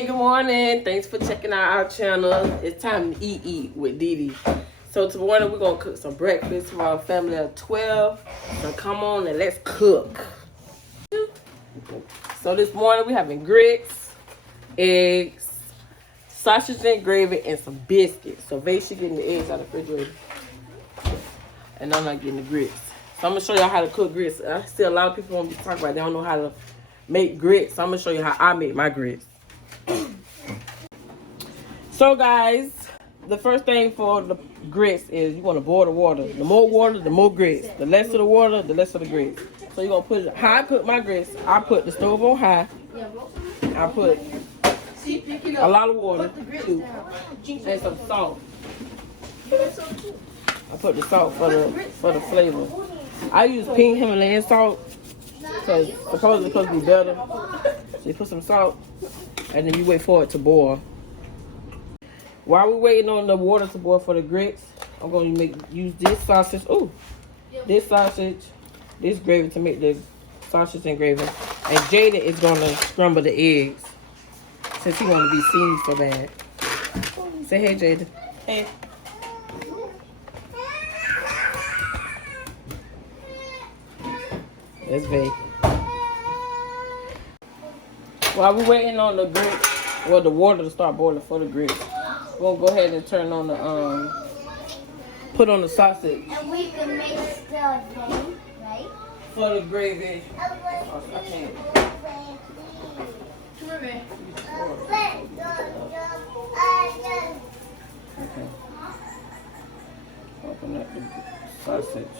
Hey, good morning. Thanks for checking out our channel. It's time to eat with Deedee. So tomorrow we're going to cook some breakfast for our family of 12. So come on and let's cook. So this morning we're having grits, eggs, sausage and gravy, and some biscuits. So Vay's getting the eggs out of the refrigerator. And I'm not getting the grits. So I'm going to show y'all how to cook grits. I see a lot of people want to talk about it. They don't know how to make grits. So I'm going to show you how I make my grits. So guys, the first thing for the grits is you want to boil the water. The more water, the more grits. The less of the water, the less of the grits. So you're going to put it, how I cook my grits, I put the stove on high. I put a lot of water too, and some salt. I put the salt for the flavor. I use pink Himalayan salt because supposedly it's supposed to be better. So you put some salt and then you wait for it to boil. While we're waiting on the water to boil for the grits, I'm going to use this sausage. Ooh, this sausage, this gravy to make the sausage and gravy. And Jada is going to scramble the eggs since he want to be seen so bad. Say hey, Jada. Hey. That's Vay. While we're waiting on the grits, well, the water to start boiling for the grits, we'll go ahead and turn on the put on the sausage. And we can mix the thing, right? For the gravy. Oh, I can't. Okay. Open up the sausage.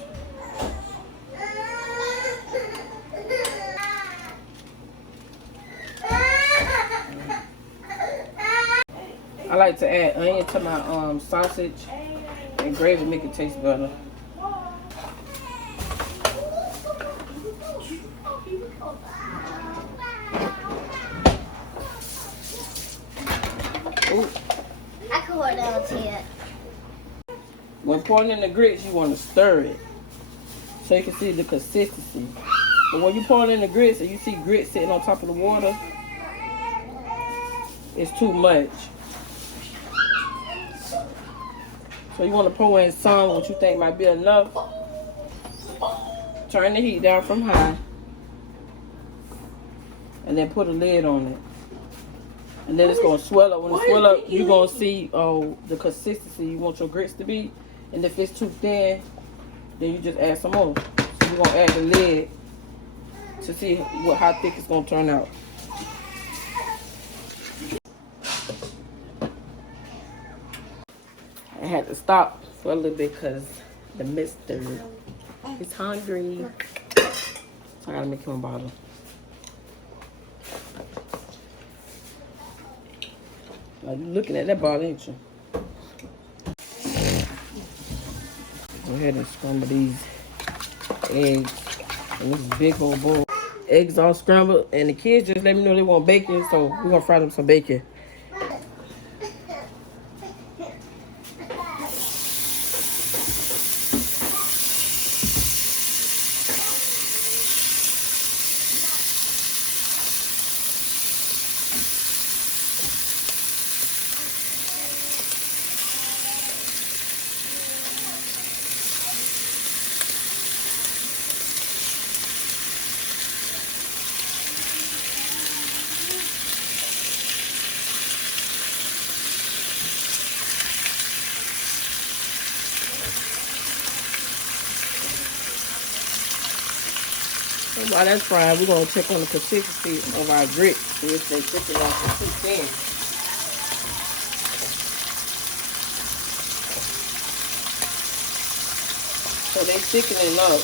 I like to add onion to my sausage and gravy, make it taste better. Ooh. I can hold on to it. When pouring in the grits, you want to stir it so you can see the consistency. But when you pour in the grits and you see grits sitting on top of the water, it's too much. So you want to pour in some what you think might be enough. Turn the heat down from high. And then put a lid on it. And then it's going to swell up. When it swell up, you're going to see the consistency you want your grits to be. And if it's too thin, then you just add some more. So you're going to add the lid to see how thick it's going to turn out. I had to stop for a little bit because the mister is hungry. So I gotta make him a bottle. Like, you looking at that bottle, ain't you? Go ahead and scramble these eggs in this big old bowl. Eggs all scrambled, and the kids just let me know they want bacon, so we're gonna fry them some bacon. While that's frying, we're going to check on the consistency of our grits. See if they thick enough or too thin. So they thickening up.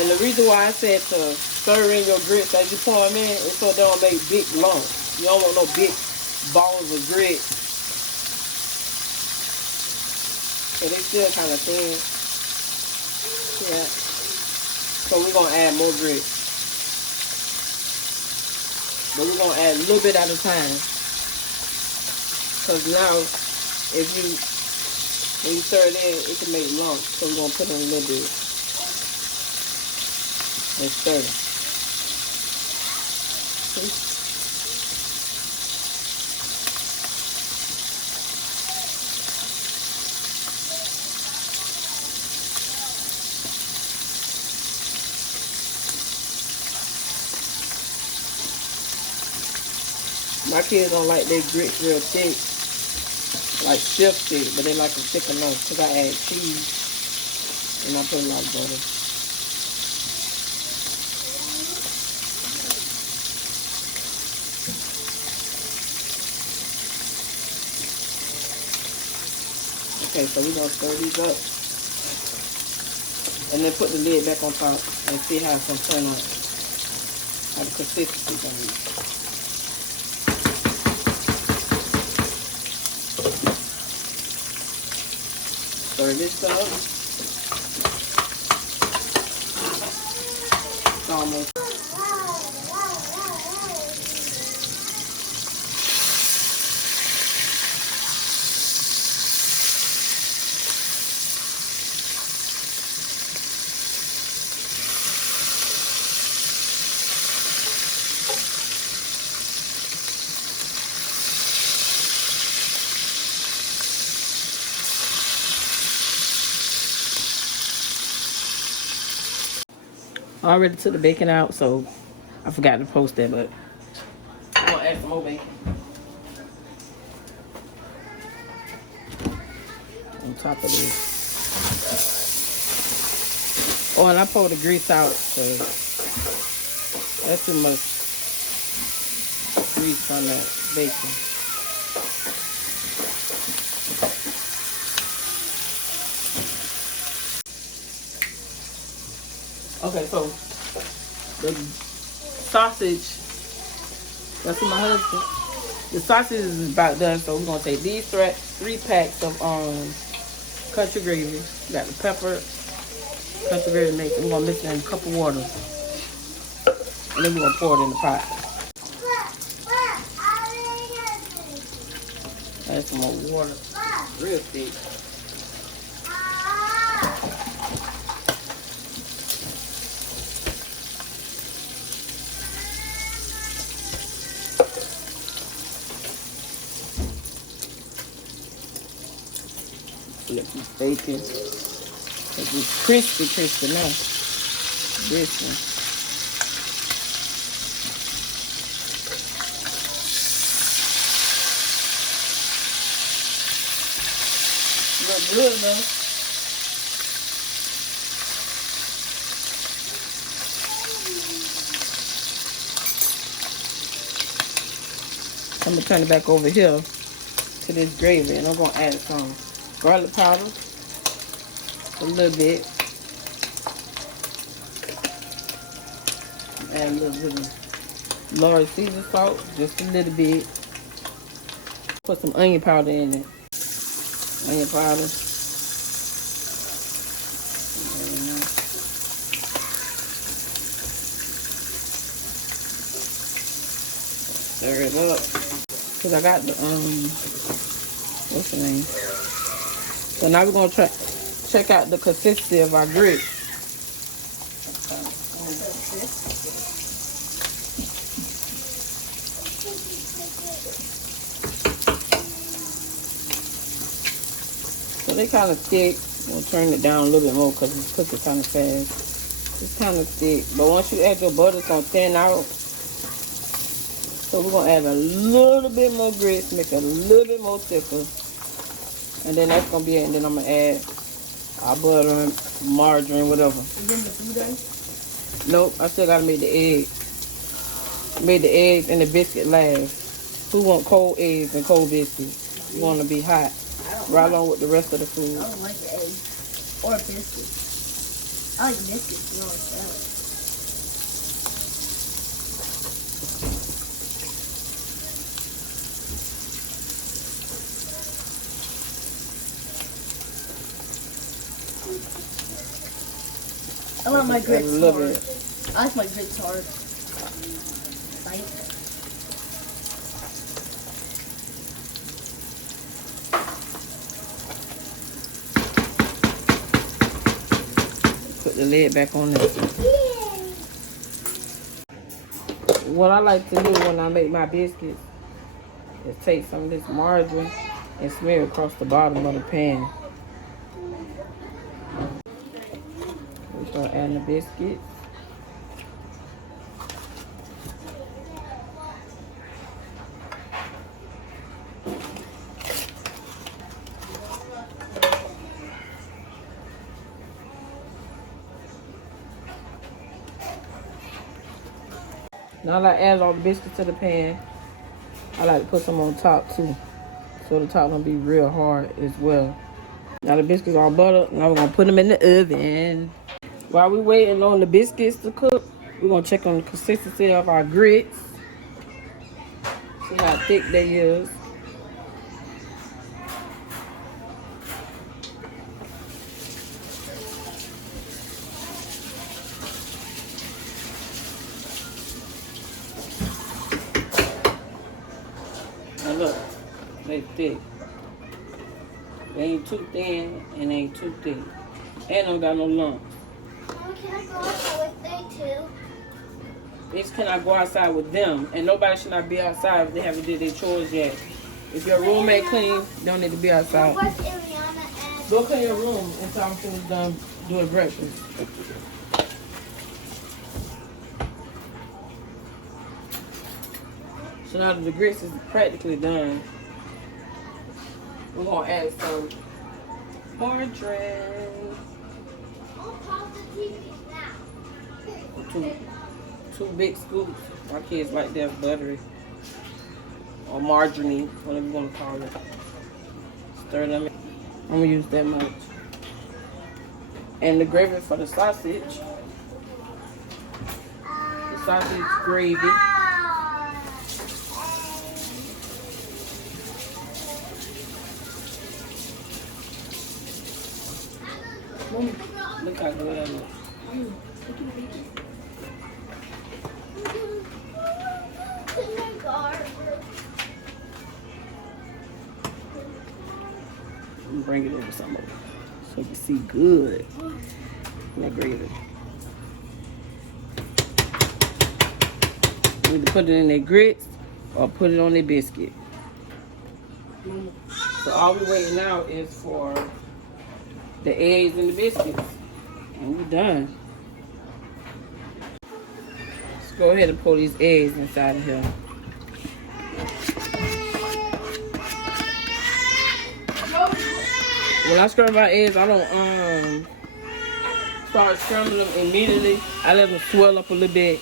And the reason why I said to stir in your grits as you pour them in is so they don't make big lumps. You don't want no big balls of grits. So they still kind of thin. Yeah. So we're going to add more grits. But we're going to add a little bit at a time. Because now, when you stir it in, it can make lumps. So we're going to put in a little bit. And stir. See? My kids don't like their grits real thick, like stiff thick, but they like them thick enough because I add cheese and I put a lot of butter. Okay, so we're gonna stir these up and then put the lid back on top and see how it's gonna turn out, how the consistency gonna be. Stir this up. It's almost. I already took the bacon out, so I forgot to post that, but I'm gonna add some more bacon on top of this. Oh, and I pulled the grease out, so that's too much grease on that bacon. Okay, so the sausage, that's what my husband, the sausage is about done, so we're gonna take these 3 packs of country gravy. Got the pepper, country gravy mix, and we're gonna mix it in a cup of water. And then we're gonna pour it in the pot. Add some more water, real thick. Flip this bacon. It's crispy now. This one. Look good though. I'm gonna turn it back over here to this gravy, and I'm gonna add some garlic powder, a little bit, add a little bit of Lord season salt, just a little bit. Put some onion powder in it. Onion powder. Stir it up. Cause I got the what's the name? So now we're gonna check out the consistency of our grits. So they kind of thick. We'll turn it down a little bit more because it's cooking kind of fast. It's kind of thick, but once you add your butter, it's gonna thin out. So we're gonna add a little bit more grits, make it a little bit more thicker. And then that's gonna be it. And then I'm gonna add our butter and margarine, whatever. And then the food. Nope, I still gotta make the egg. Made the eggs and the biscuit last. Who want cold eggs and cold biscuits? You want to be hot. Right along with the rest of the food. I don't like the eggs or biscuits. I like biscuits, you know, salad. I want my grits hard. I like my grits hard. Like. Put the lid back on this. What I like to do when I make my biscuits is take some of this margarine and smear it across the bottom of the pan. We start adding the biscuits. Now I add all the biscuits to the pan. I like to put some on top too, so the top don't be real hard as well. Now the biscuits are buttered. Now we're gonna put them in the oven. While we waiting on the biscuits to cook, we're gonna check on the consistency of our grits. See how thick they is. Now look, they thick. They ain't too thin and they ain't too thick. And don't got no lumps. Mom, can I go outside with they too? Bitch cannot go outside with them. And nobody should not be outside if they haven't did their chores yet. If your room ain't clean, you don't need to be outside. What's Ariana and... Go clean your room until I'm finished done doing breakfast. So now the grits is practically done. We're gonna add some margarine. I'll pause the TV now. Two big scoops. My kids like their buttery or margarine, whatever you want to call it. Stir them in. I'm gonna use that much. And the gravy for the sausage. The sausage gravy. Look how good that looks. Bring it over some more so you can see good. That gravy. Either put it in their grits or put it on their biscuit. So all we're waiting now is for the eggs and the biscuits. And we're done. Let's go ahead and pour these eggs inside of here. When I scramble my eggs, I don't start scrambling them immediately. I let them swell up a little bit.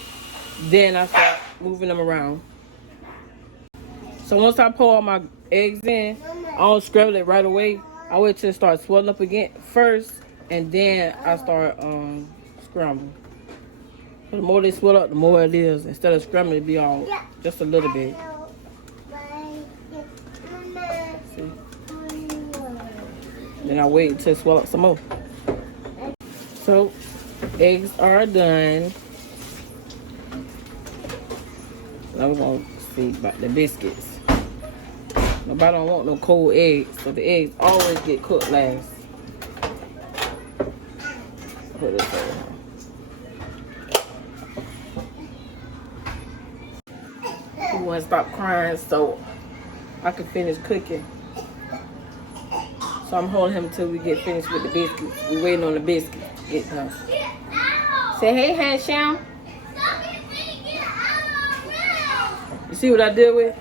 Then I start moving them around. So once I pour all my eggs in, I don't scramble it right away. I wait till it starts swelling up again first, and then I start scrambling. But the more they swell up, the more it is. Instead of scrambling, it be all just a little bit. See? Then I wait till it swell up some more. So, eggs are done. Now we're going to see about the biscuits. Nobody don't want no cold eggs, so the eggs always get cooked last. Put this over here. He want to stop crying so I can finish cooking. So I'm holding him until we get finished with the biscuits. We're waiting on the biscuits to get done. Say hey, Hansham. You see what I did with?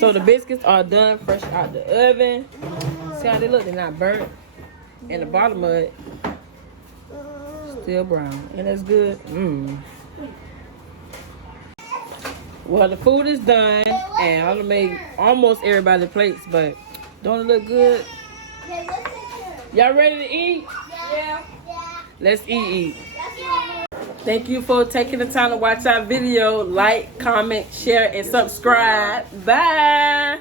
So the biscuits are done, fresh out the oven. See how they look? They're not burnt. And the bottom of it still brown. And that's good. Well, the food is done. And I done made almost everybody's plates, but don't it look good? Y'all ready to eat? Yeah. Let's eat. Thank you for taking the time to watch our video. Like, comment, share, and subscribe. Bye.